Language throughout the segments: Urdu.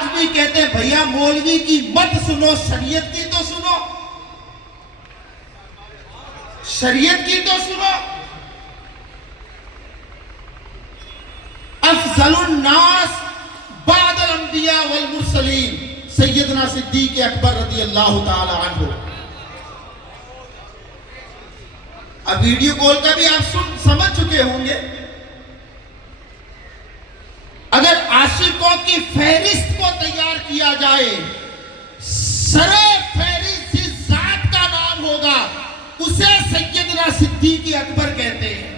آج بھی کہتے ہیں بھیا مولوی کی مت سنو، شریعت کی تو سنو، شریعت کی تو سنو. افضل الناس بعد الانبیاء والمرسلین سیدنا صدیق اکبر رضی اللہ تعالی عنہ. اب ویڈیو کال کا بھی آپ سمجھ چکے ہوں گے. اگر عاشقوں کی فہرست کو تیار کیا جائے، سر فہرست جس ذات کا نام ہوگا اسے سیدنا صدیق اکبر کہتے ہیں.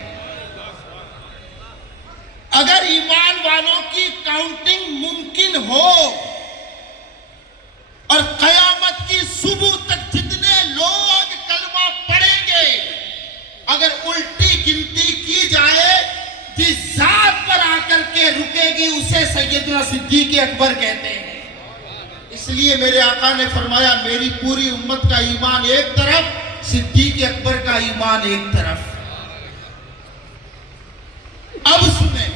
اگر ایمان والوں کی کاؤنٹنگ ممکن ہو اور قیامت کی صبح تک جتنے لوگ کلمہ پڑھیں گے اگر الٹی گنتی کی جائے، جس ذات پر آ کر کے رکے گی اسے سیدنا صدیق اکبر کہتے ہیں. اس لیے میرے آقا نے فرمایا میری پوری امت کا ایمان ایک طرف، صدیق اکبر کا ایمان ایک طرف. اب سنیں،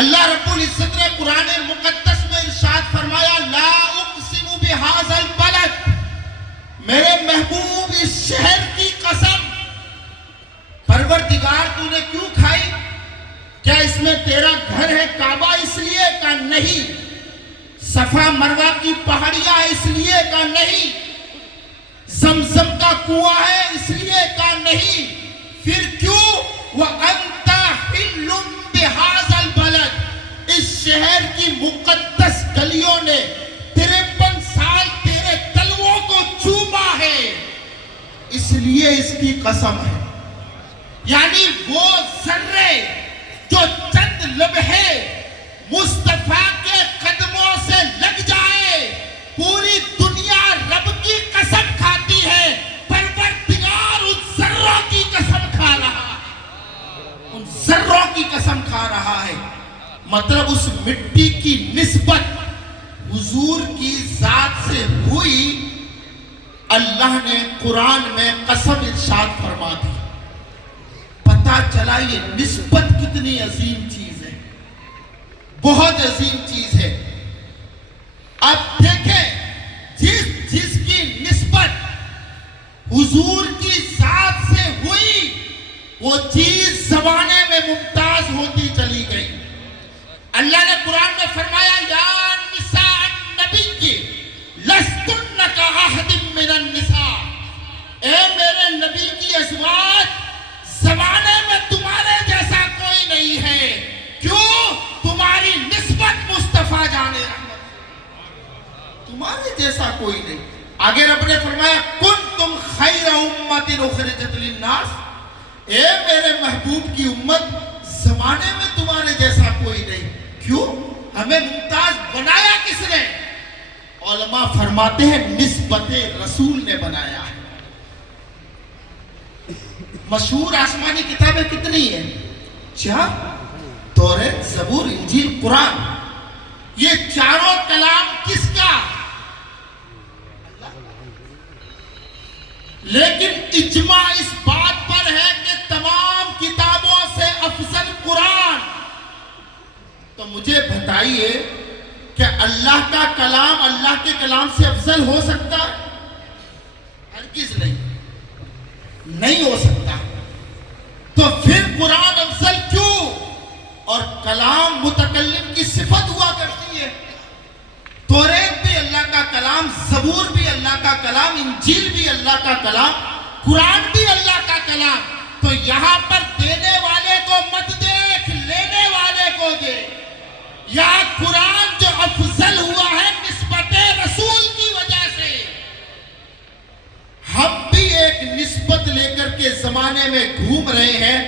اللہ رب العزت نے قرآن مقدس میں ارشاد فرمایا لا اقسم بہذا البلد، میرے محبوب اس شہر کی قسم. پروردگار تو نے کیوں کھائی؟ کیا اس میں تیرا گھر ہے کعبہ اس لیے کا نہیں؟ صفا مروہ کی پہاڑیاں اس لیے کا نہیں؟ زمزم کا کنواں ہے اس لیے کا نہیں؟ پھر کیوں؟ وَأَنْتَ حِلٌّ بِهَذَا الْبَلَدِ، اس شہر کی مقدس گلیوں نے 53 سال تیرے تلووں کو چوما ہے، اس لیے اس کی قسم ہے. یعنی وہ ذرے جو چند لمحے مصطفیٰ کے قدموں سے لگ جائے، پوری دنیا رب کی قسم کھاتی ہے، پروردگار ان ذروں کی قسم کھا رہا ہے، ان ذروں کی قسم کھا رہا ہے. مطلب اس مٹی کی نسبت حضور کی ذات سے ہوئی. اللہ نے قرآن میں قسم ارشاد فرما دی. پتہ چلا یہ نسبت کتنی عظیم چیز ہے، بہت عظیم چیز ہے. اب دیکھیں جس کی نسبت حضور کی ذات سے ہوئی وہ چیز زمانے میں ممتاز ہوتی چلی گئی. اللہ نے قرآن میں فرمایا یا نساء النبی لستن کاحد من النساء، اے میرے نبی کی ازواج زمانے میں تمہارے جیسا کوئی نہیں ہے. کیوں؟ تمہاری نسبت مصطفیٰ جان رحمت، تمہارے جیسا کوئی نہیں. آگے رب نے فرمایا کنتم خیر امت اخرجت للناس، اے میرے محبوب کی امت زمانے میں تمہارے جیسا کوئی نہیں. کیوں؟ ہمیں ممتاز بنایا کس نے؟ علماء فرماتے ہیں نسبت رسول نے بنایا ہے. مشہور آسمانی کتابیں کتنی ہیں؟ 4، توریت، زبور، انجیل، قرآن. یہ چاروں کلام کس کا؟ لیکن اجماع اس بات پر ہے کہ تمام کتابوں سے افضل قرآن. تو مجھے بتائیے کہ اللہ کا کلام اللہ کے کلام سے افضل ہو سکتا ہے؟ ہرگز نہیں ہو سکتا. تو پھر قرآن افضل کیوں؟ اور کلام متکلم کی صفت ہوا کرتی ہے. توریت بھی اللہ کا کلام، زبور بھی اللہ کا کلام، انجیل بھی اللہ کا کلام، قرآن بھی اللہ کا کلام. تو یہاں پر دینے والے کو مت دیکھ، لینے والے کو دے. یا قرآن جو افضل ہوا ہے نسبت رسول کی وجہ سے، ہم بھی ایک نسبت لے کر کے زمانے میں گھوم رہے ہیں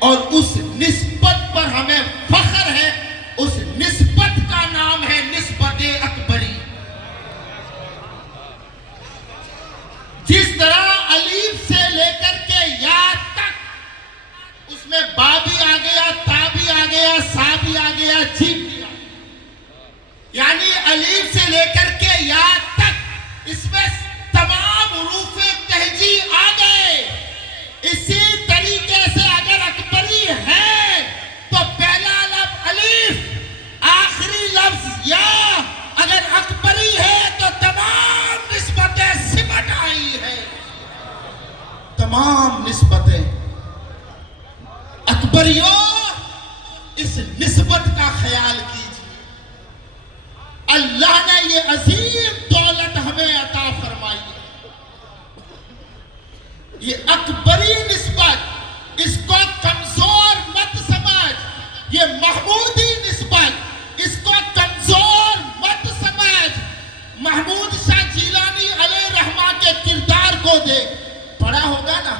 اور اس نسبت پر ہمیں فخر ہے. اس نسبت کا نام ہے نسبت اکبری. جس طرح الف سے لے کر کے یا تک اس میں با بھی آ گیا، تا بھی آ گیا، سا بھی آ گیا، جیم بھی آ گیا. یعنی الف سے لے کر کے یا تک اس میں تمام حروف تہجی آ گئے. اسی طریقے سے اگر اکبری ہے نسبت کا خیال کیجیے. اللہ نے یہ عظیم دولت ہمیں عطا فرمائی ہے. یہ اکبری نسبت، اس کو کمزور مت سمجھ. یہ محمودی نسبت، اس کو کمزور مت سمجھ. محمود شاہ جیلانی علیہ رحمہ کے کردار کو دیکھ، پڑھا ہوگا نا.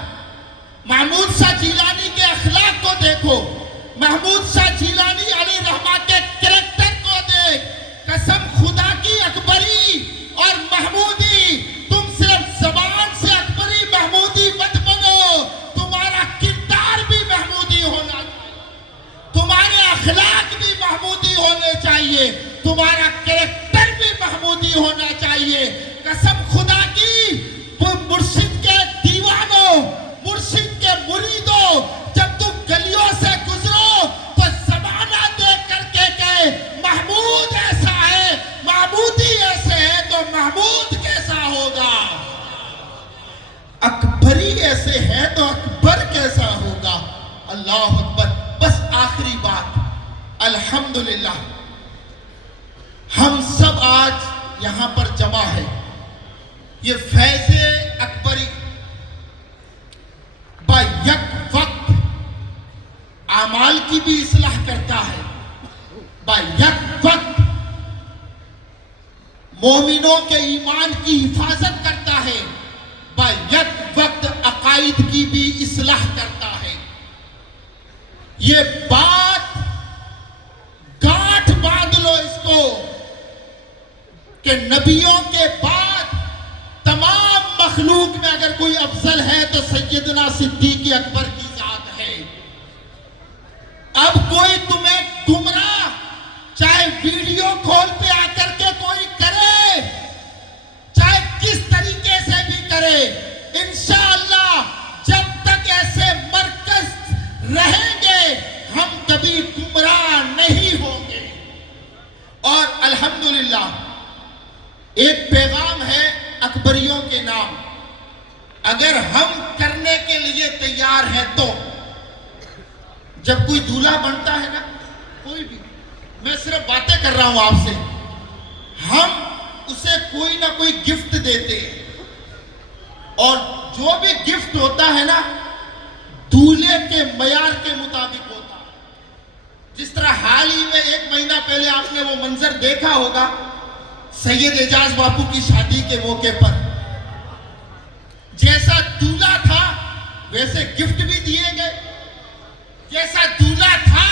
محمود شاہ جیلانی کے اخلاق کو دیکھو، محمود شاہ جیلانی علیہ رحمہ کے کریکٹر کو دیکھ. قسم خدا کی اکبری اور محمودی، تم صرف زبان سے اکبری محمودی مت بنو. تمہارا کردار بھی محمودی ہونا چاہیے، تمہارے اخلاق بھی محمودی ہونے چاہیے، تمہارا کریکٹر بھی محمودی ہونا چاہیے. قسم خدا کی، مرشد کے دیوانوں، مرشد کے مریدوں، جب تم گلیوں سے گزرو تو زمانہ دیکھ کر کے کہ محمود ایسا ہے، محمودی ایسے ہے، تو محمود کیسا ہوگا؟ اکبری ایسے ہے تو اکبر کیسا ہوگا؟ اللہ اکبر. بس آخری بات، الحمدللہ ہم سب آج یہاں پر جمع ہے. یہ فیض اکبری با یک وقت اعمال کی بھی اصلاح کرتا ہے، با یک وقت مومنوں کے ایمان کی حفاظت کرتا ہے، با یک وقت عقائد کی بھی اصلاح کرتا ہے. یہ بات گانٹھ باندھ لو اس کو کہ نبیوں کے بعد تمام مخلوق میں اگر کوئی افضل ہے تو سیدنا صدیق اکبر کی ذات ہے. اب کوئی تمہیں گمراہ چاہے ویڈیو کال پہ آ کر کے کوئی کرے، چاہے کس طریقے سے بھی کرے، انشاءاللہ جب تک ایسے مرکز رہیں گے ہم کبھی گمراہ نہیں ہوں گے. اور الحمدللہ ایک پیغام ہے اکبریوں کے نام، اگر ہم کرنے کے لیے تیار ہیں تو جب کوئی دولہا بنتا ہے نا، کوئی بھی، میں صرف باتیں کر رہا ہوں آپ سے، ہم اسے کوئی نہ کوئی گفٹ دیتے ہیں، اور جو بھی گفٹ ہوتا ہے نا دولہے کے معیار کے مطابق ہوتا ہے. جس طرح حال ہی میں 1 مہینہ پہلے آپ نے وہ منظر دیکھا ہوگا سید اعجاز باپو کی شادی کے موقع پر، جیسا دولہا تھا ویسے گفٹ بھی دیے گئے، جیسا دولہا تھا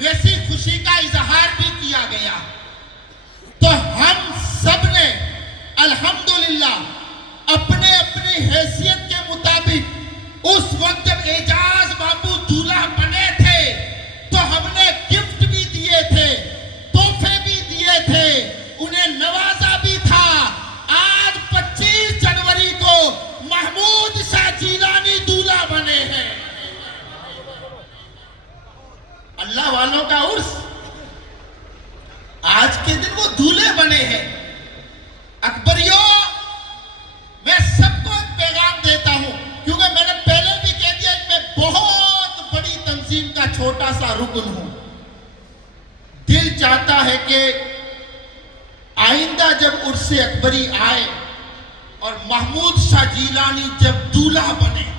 ویسی خوشی کا اظہار بھی کیا گیا. تو ہم سب نے الحمدللہ اپنے اپنی حیثیت کے مطابق اس وقت جب اعجاز باپو دولہا بنے تھے تو ہم نے گفٹ بھی دیے تھے، تحفے بھی دیے تھے، انہیں نوازا بھی تھا. آج 25 جنوری کو محمود شاہ جیلانی دولہا بنے ہیں. اللہ والوں کا عرس، آج کے دن وہ دولہے بنے ہیں. اکبریوں، میں سب کو ایک پیغام دیتا ہوں، کیونکہ میں نے پہلے بھی کہہ دیا کہ میں بہت بڑی تنظیم کا چھوٹا سا رکن ہوں. دل چاہتا ہے کہ آئندہ جب عرس اکبری آئے اور محمود شاہ جیلانی جب دولہا بنے،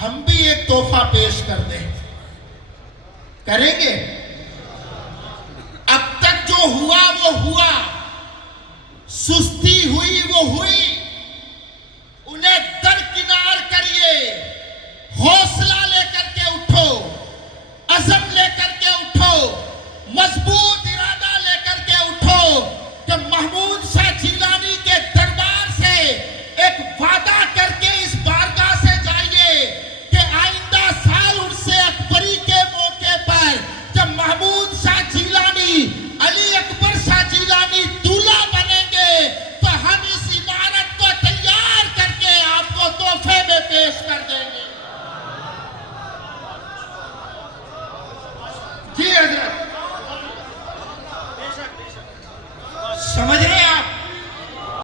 ہم بھی ایک تحفہ پیش کر دیں. کریں گے؟ اب تک جو ہوا وہ ہوا، سستی ہوئی وہ ہوئی، انہیں درکنار کریے. حوصلہ لے کر کے اٹھو، عزم لے کر کے اٹھو، مضبوط ارادہ لے کر کے اٹھو کہ محمود شاہ جیلانی کے دربار سے ایک وعدہ کر کے اس بارگاہ سے جائیے کہ آئندہ سال عرس اکبری کے موقع پر جب محمود شاہ جیلانی، علی اکبر شاہ جیلانی دولہا بنیں گے تو ہم اس عمارت کو تیار کر کے آپ کو تحفے میں پیش کر دیں گے. جی حضرت، سمجھ رہے